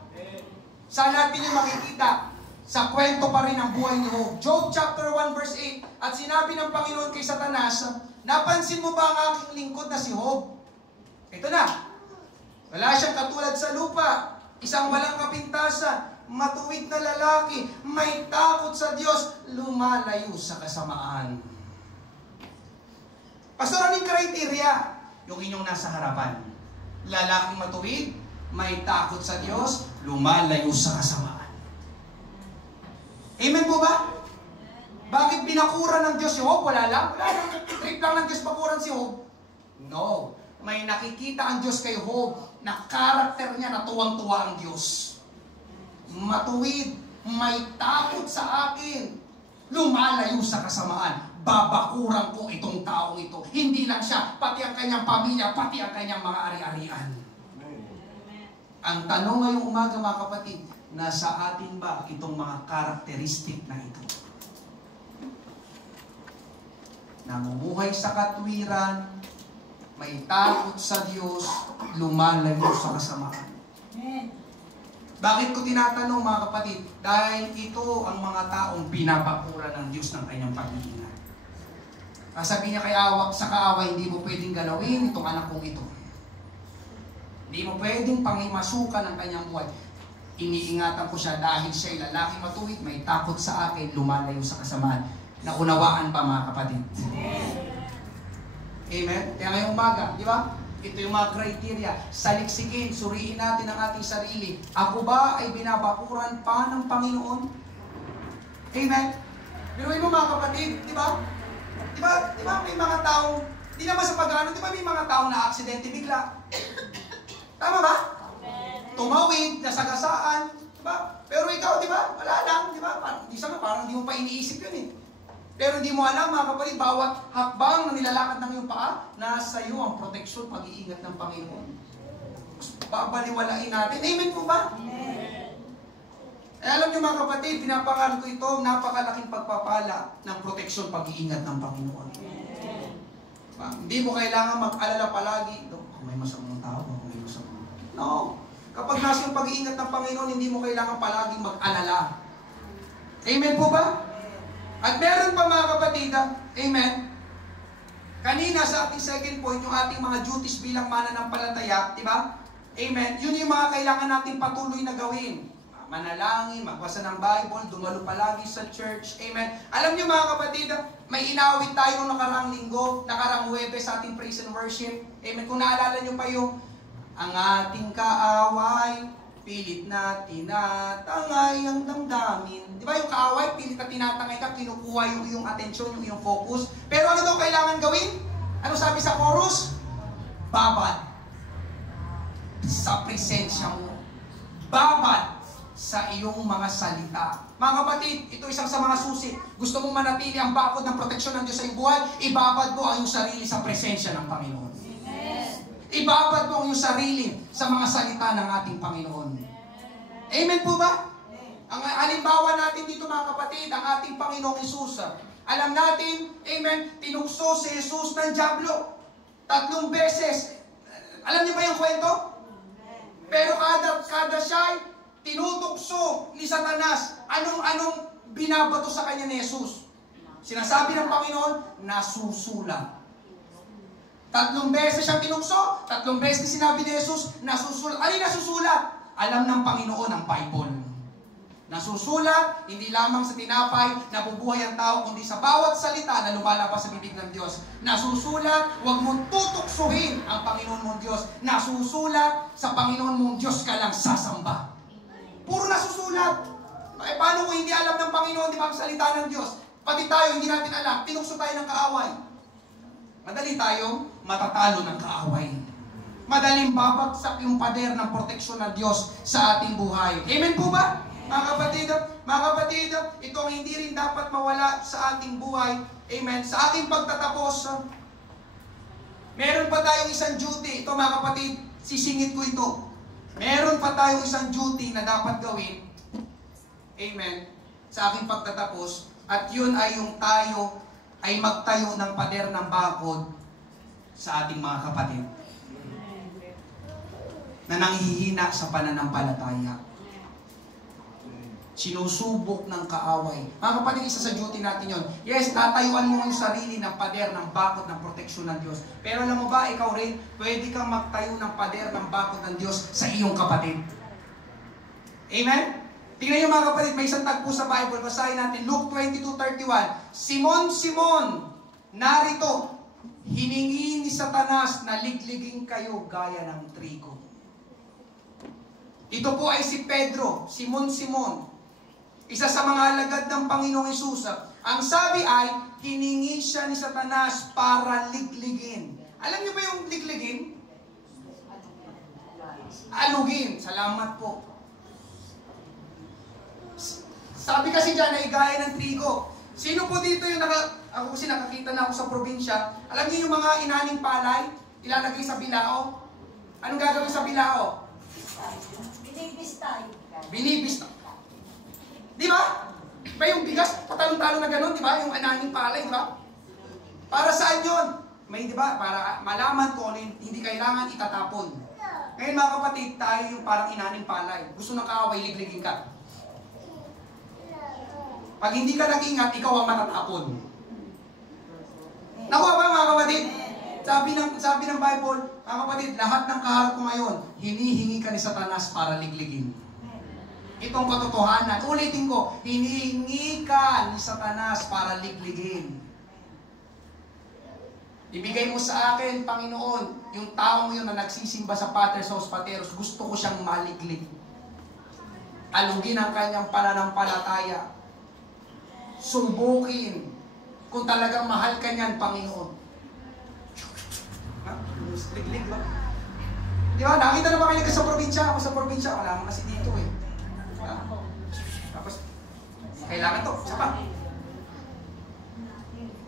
Saan natin yung makikita? Sa kwento pa rin ang buhay ni Job. Job chapter 1 verse 8. At sinabi ng Panginoon kay Satanas, napansin mo ba ang aking lingkod na si Job? Ito na. Wala siyang katulad sa lupa. Isang walang kapintasan. Matuwid na lalaki. May takot sa Diyos. Lumalayo sa kasamaan. Pastor, anong criteria? Yung inyong nasa harapan. Lalaking matuwid, may takot sa Diyos, lumalayo sa kasamaan. Amen po ba? Bakit binakuran ng Diyos si Job? Wala lang. Trip lang ng Diyos bakuran si Job. No. May nakikita ang Diyos kay Job na karakter niya na tuwang-tuwa ang Diyos. Matuwid, may takot sa akin, lumalayo sa kasamaan. Babakuran ko itong taong ito. Hindi lang siya, pati ang kanyang pamilya, pati ang kanyang mga ari-arian. Ang tanong ngayong umaga mga kapatid, nasa atin ba itong mga karakteristik na ito? Namumuhay sa katwiran, may takot sa Diyos, lumalayo sa kasamaan. Bakit ko tinatanong mga kapatid? Dahil ito ang mga taong pinapakuran ng Diyos ng kanyang pag-iingat. Sabi niya sa kaaway, hindi mo pwedeng galawin itong anak kong ito. Hindi mo pwedeng pangimasukan ang kanyang buhay. Iniingatan ko siya dahil siya'y lalaki matuwid, may takot sa akin, lumalayo sa kasamaan. Naunawaan pa mga kapatid. Amen? Kaya ngayong umaga, di ba? Ito yung mga criteria. Saliksikin, suriin natin ang ating sarili. Ako ba ay binabakuran pa ng Panginoon? Amen? Biruin mo mga kapatid, di ba? Di ba may mga tao, di naman sa pag-ano, di ba may mga tao na aksidente bigla? Tama ba? Tumawid, nasagasaan, di ba? Pero ikaw, di ba? Wala lang, di ba? Parang hindi mo pa iniisip yun eh. Pero hindi mo alam mga kapatid, bawat hakbang na nilalakad ng iyong paa, nasa iyo ang proteksyon, pag-iingat ng Panginoon. Babaliwalain natin. Amen po ba? Amen. Alam niyo mga kapatid, pinapangalan ko ito, napakalaking pagpapala ng proteksyon, pag-iingat ng Panginoon. Amen. Hindi mo kailangan mag-alala palagi, may masamang tao, may masamang tao. No. Kapag nasa yung pag-iingat ng Panginoon, hindi mo kailangan palaging mag-alala. Amen po ba? At meron pa mga kapatid, amen, kanina sa ating second point, yung ating mga duties bilang mananampalataya, di ba? Amen, yun yung mga kailangan natin patuloy na gawin. Manalangin, magbasa ng Bible, dumalo palagi sa church, amen. Alam niyo mga kapatid, may inawit tayo noong nakarang linggo, nakarang Huwebes sa ating praise and worship, amen. Kung naalala niyo pa yung, ang ating kaaway, pilit na tinatangay ang damdamin. Di ba yung kaaway, pilit na tinatangay ka, kinukuha yung iyong atensyon, yung iyong focus. Pero ano daw kailangan gawin? Ano sabi sa chorus? Babad sa presensya mo. Babad sa iyong mga salita. Mga kapatid, ito isang sa mga susi. Gusto mong manatili ang bakod ng proteksyon ng Diyos sa iyong buhay, ibabad mo ang iyong sarili sa presensya ng Panginoon. Ibabad mo ang iyong sarili sa mga salita ng ating Panginoon. Amen po ba? Ang halimbawa natin dito mga kapatid, ang ating Panginoong Hesus. Alam natin, amen, tinukso si Hesus ng dyablo. 3 beses. Alam niyo ba yung kwento? Pero kada siya'y tinutukso ni Satanas, anong binabato sa kanya ni Hesus? Sinasabi ng Panginoon, nasusulat. 3 beses siyang tinukso, 3 beses sinabi ni Jesus, nasusulat. Ano yung nasusulat? Alam ng Panginoon ang Bible. Nasusulat, hindi lamang sa tinapay, nabubuhay ang tao, kundi sa bawat salita na lumalabas sa bibig ng Diyos. Nasusulat, huwag mong tutuksuhin ang Panginoon mong Diyos. Nasusulat, sa Panginoon mong Diyos ka lang sasamba. Puro nasusulat. Eh, paano kung hindi alam ng Panginoon, di ba ang salita ng Diyos? Pati tayo, hindi natin alam, tinukso tayo ng kaaway. Madali tayong matatalo ng kaaway. Madaling babagsak yung pader ng proteksyon ng Diyos sa ating buhay. Amen po ba? Mga kapatid, ito ang hindi rin dapat mawala sa ating buhay. Amen. Sa ating pagtatapos, meron pa tayong isang duty. Ito mga kapatid, sisingit ko ito. Meron pa tayong isang duty na dapat gawin. Amen. Sa ating pagtatapos. At yun ay yung tayo ay magtayo ng pader ng bakod sa ating mga kapatid na nanghihina sa pananampalataya. Sinusubok ng kaaway. Mga kapatid, isa sa duty natin yun. Yes, tatayuan mo yung sarili ng pader ng bakod ng proteksyon ng Diyos. Pero alam mo ba, ikaw rin, pwede kang magtayo ng pader ng bakod ng Diyos sa iyong kapatid. Amen? Tingnan niyo mga kapatid, may isang tagpo sa Bible. Basahin natin, Luke 22:31. Simon, narito, hiningi ni Satanas na ligligin kayo gaya ng trigo. Ito po ay si Pedro, Simon. Isa sa mga alagad ng Panginoong Hesus. Ang sabi ay, hiningi siya ni Satanas para ligligin. Alam niyo ba yung ligligin? Alugin. Salamat po. Sabi kasi dyan ay gaya ng trigo. Sino po dito yung ako kasi nakakita na ako sa probinsya. Alam niyo yung mga inaning palay, ilalagay sa bilao? Anong gagawin sa bilao? Binibistay. Di ba? Ba yung bigas, patalong-talong na gano'n, di ba? Yung inaning palay, di ba? Para saan yun? May, di ba? Para malaman ko ano hindi kailangan itatapon. Ngayon mga kapatid, tayo yung parang inaning palay. Gusto ng kaaway, ligligin ka. Pag hindi ka nag-ingat, ikaw ang matatapon. Nakuha ba mga kapatid? Sabi ng Bible, mga kapatid, lahat ng kaharap ko ngayon, hinihingi ka ni Satanas para ligligin. Itong katotohanan. Ulitin ko, hinihingi ka ni Satanas para ligligin. Ibigay mo sa akin, Panginoon, yung taong yun na nagsisimba sa Pater Sos Pateros, gusto ko siyang maliglig. Alugin ang kanyang pananampalataya. Subukin kung talagang mahal ka niyan, Panginoon. Ha? Liglig ba? Di ba? Nakita na ba kayo sa probinsya? Ako sa probinsya, wala mo kasi dito eh. Tapos, kailangan to. Sapa.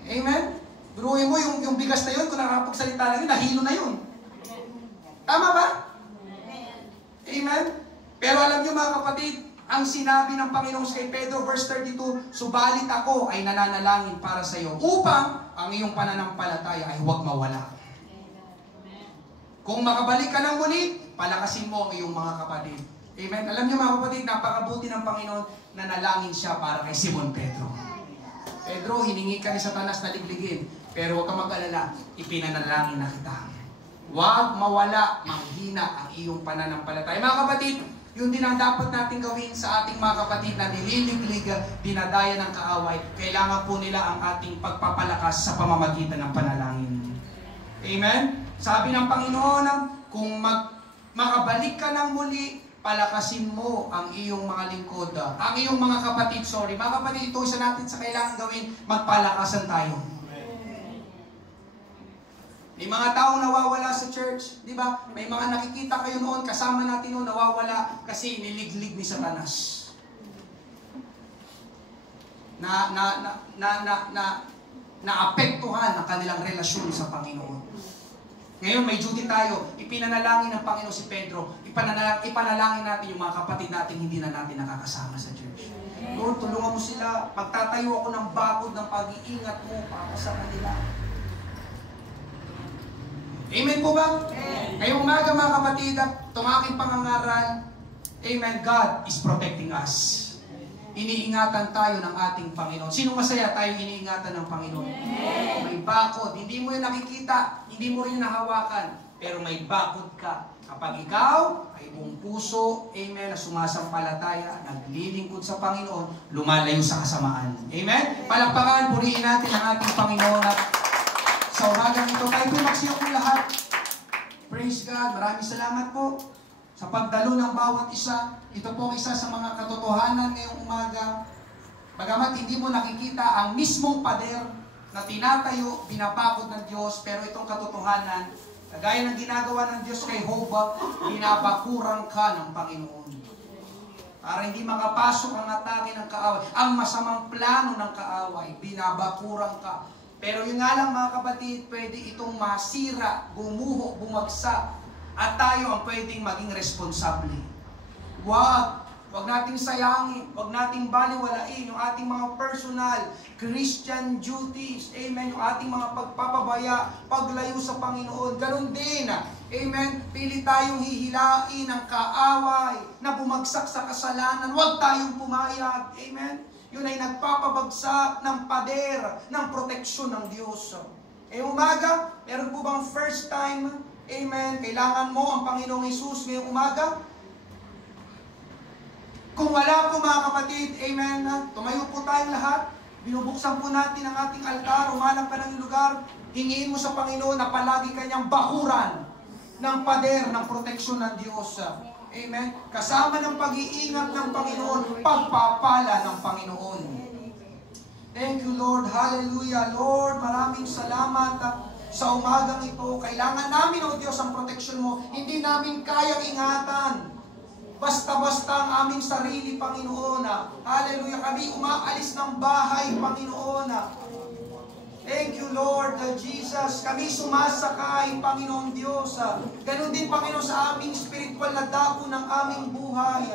Amen? Duruin mo yung bigas na yun, kung nakapagsalita lang yun, nahilo na yun. Tama ba? Amen? Pero alam nyo mga kapatid, ang sinabi ng Panginoon kay Pedro, verse 32, subalit ako ay nananalangin para sa iyo, upang ang iyong pananampalataya ay huwag mawala. Kung makabalik ka ng muli, palakasin mo ang iyong mga kapatid. Amen? Alam nyo mga kapatid, napakabuti ng Panginoon na nalangin siya para kay Simon Pedro. Pedro, hiningi ka ni Satanas na ligligin. Pero huwag kang mag-alala, ipinanalangin na kita. Huwag mawala, manghina ang iyong pananampalataya. Mga kapatid, yun din ang dapat natin gawin sa ating mga kapatid na nililiglig, dinadaya ng kaaway. Kailangan po nila ang ating pagpapalakas sa pamamagitan ng panalangin. Amen? Sabi ng Panginoon, kung makabalik ka ng muli, palakasin mo ang iyong mga lingkod. Ang iyong mga kapatid, mga kapatid, ito isa natin sa kailangan gawin, magpalakasan tayo. May mga taong nawawala sa church, di ba? May mga nakikita kayo noon, kasama natin noon, nawawala kasi niliglig ni Satanas. Naapektuhan ang kanilang relasyon sa Panginoon. Ngayon may duty tayo, ipinanalangin ng Panginoon si Pedro, ipanalangin natin yung mga kapatid natin hindi na natin nakakasama sa church. Lord, tulungan mo sila, pagtatayo ako ng bakod ng pag-iingat mo para sa kanila. Amen po ba? Amen. Ngayong umaga mga kapatid, itong aking pangangaral, amen, God is protecting us. Iniingatan tayo ng ating Panginoon. Sino masaya tayo iniingatan ng Panginoon? Amen. May bakod. Hindi mo yun nakikita, hindi mo rin nahawakan, pero may bakod ka. Kapag ikaw ay buong puso, amen, na sumasampalataya, naglilingkod sa Panginoon, lumalayo sa kasamaan. Amen? Palakpakan, purihin natin ang ating Panginoon at sa umagang ito, tayo pumaksiyo po lahat. Praise God. Maraming salamat po sa pagdalo ng bawat isa. Ito po isa sa mga katotohanan ngayong umaga. Bagamat hindi mo nakikita ang mismong pader na tinatayo, binabakod ng Diyos, pero itong katotohanan, kagaya ng ginagawa ng Diyos kay Job, binabakuran ka ng Panginoon. Para hindi makapasok ang atake ng kaaway. Ang masamang plano ng kaaway, binabakuran ka. Pero yun nga lang mga kapatid, pwede itong masira, bumuho, bumagsak, at tayo ang pwedeng maging responsable. Huwag nating sayangin, huwag nating baliwalain yung ating mga personal Christian duties, amen, yung ating mga pagpapabaya, paglayo sa Panginoon. Ganun din, amen, pili tayong hihilain ang kaaway na bumagsak sa kasalanan, huwag tayong pumayag, amen. Yun ay nagpapabagsak ng pader, ng proteksyon ng Diyos. Umaga, meron po bang first time, amen, kailangan mo ang Panginoong Hesus ngayong umaga? Kung wala po mga kapatid, amen, tumayo po tayong lahat, binubuksan po natin ang ating altar, umanap ka ng lugar, hingiin mo sa Panginoon na palagi kanyang bakuran ng pader, ng proteksyon ng Diyos. Amen. Kasama ng pag-iingat ng Panginoon, pagpapala ng Panginoon. Thank you, Lord. Hallelujah. Lord, maraming salamat sa umagang ito. Kailangan namin, O Diyos, ang proteksyon mo. Hindi namin kayang ingatan. Basta-basta ang aming sarili, Panginoon. Hallelujah. Kami umaalis ng bahay, Panginoon. Thank you, Lord Jesus. Kami sumasakay, Panginoon Diyos. Ganon din, Panginoon, sa aming spiritual na dako ng aming buhay.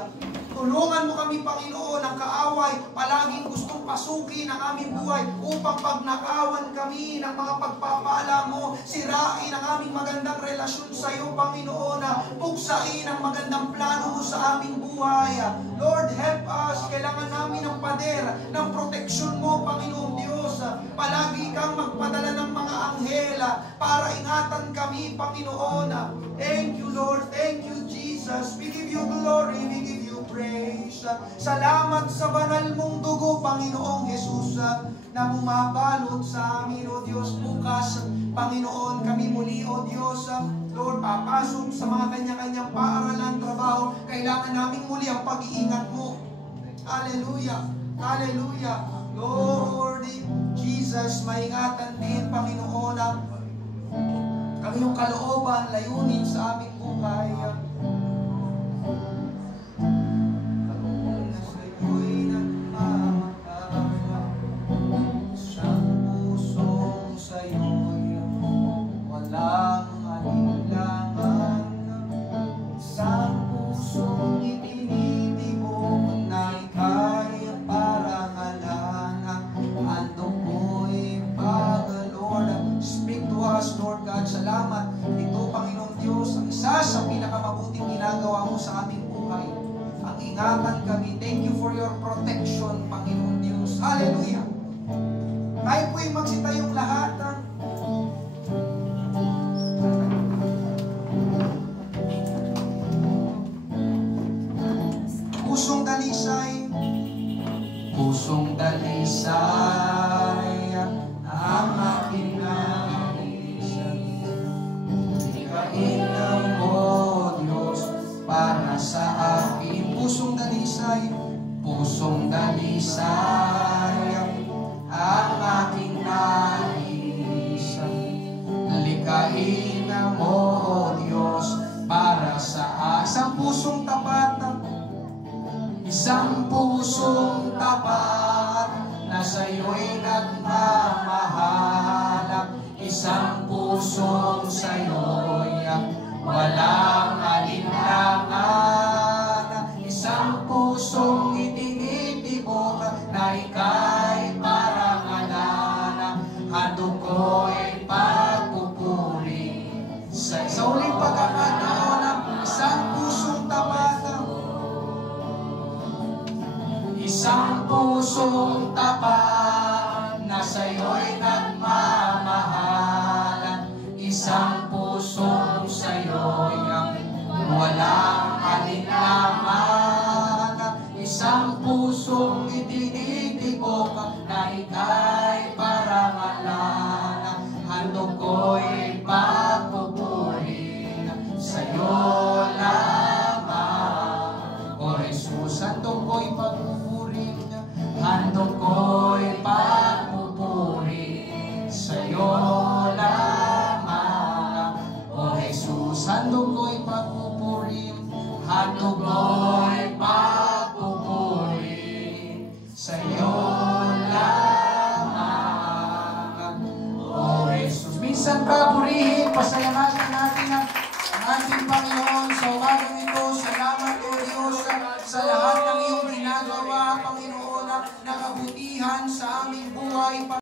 Tulungan mo kami, Panginoon, ang kaaway. Palaging gustong pasukin ang aming buhay upang pagnakawan kami ng mga pagpapala mo. Sirain ang aming magandang relasyon sa iyo, Panginoon. Pugsain ang magandang plano mo sa aming buhay. Lord, help us. Kailangan namin ng pader, ng proteksyon mo, Panginoon Diyos. Palagi kang magpadala ng mga anghel para ingatan kami, Panginoon. Thank you, Lord. Thank you, Jesus. We give you glory. We give you praise. Salamat sa banal mong dugo, Panginoong Jesus, na bumabalot sa amin, O Diyos, bukas Panginoon, kami muli, O Diyos, Lord, papasok sa mga kanya-kanyang paaralan, trabaho. Kailangan namin muli ang pag-iingat mo. Hallelujah. Hallelujah. Lord Jesus, maingatan din, Panginoon, ang iyong kalooban, layunin sa aming buhay. Ingatan kami. Thank you for your protection, Panginoon Diyos. Hallelujah. Tayo po'y magsitayong lahat. Pusong dalisay. Pusong dalisay ang aking nais. Ikain mo, Diyos, para sa akin. Pusong dalisay, pusong dalisay ang aking nais. Likain mo, O Diyos, para sa isang pusong tapat, isang pusong tapat na sa'yo'y nagmamahal, isang pusong sa'yo'y walang alinlangan. Isang pusong itinitibok na ika'y parangalan, handog ko'y pagpupuri sa uling pagkakataon. Isang pusong tapat, isang pusong tapat na sa'yo'y nagmamahal, isang pusong sa'yo'y walang alinlangan, isang pusong itinitibok na ika'y parangalan, handog ko'y pagpupuri sa'yo lamang. O Jesus, handog ko'y pagpupuri, handog ko'y pagpupuri sa'yo lamang. O Jesus, handog ko'y pagpupuri, handog ko'y pagpupuri sa'yo lamang. O Jesus, minsan ka purihin, pasaya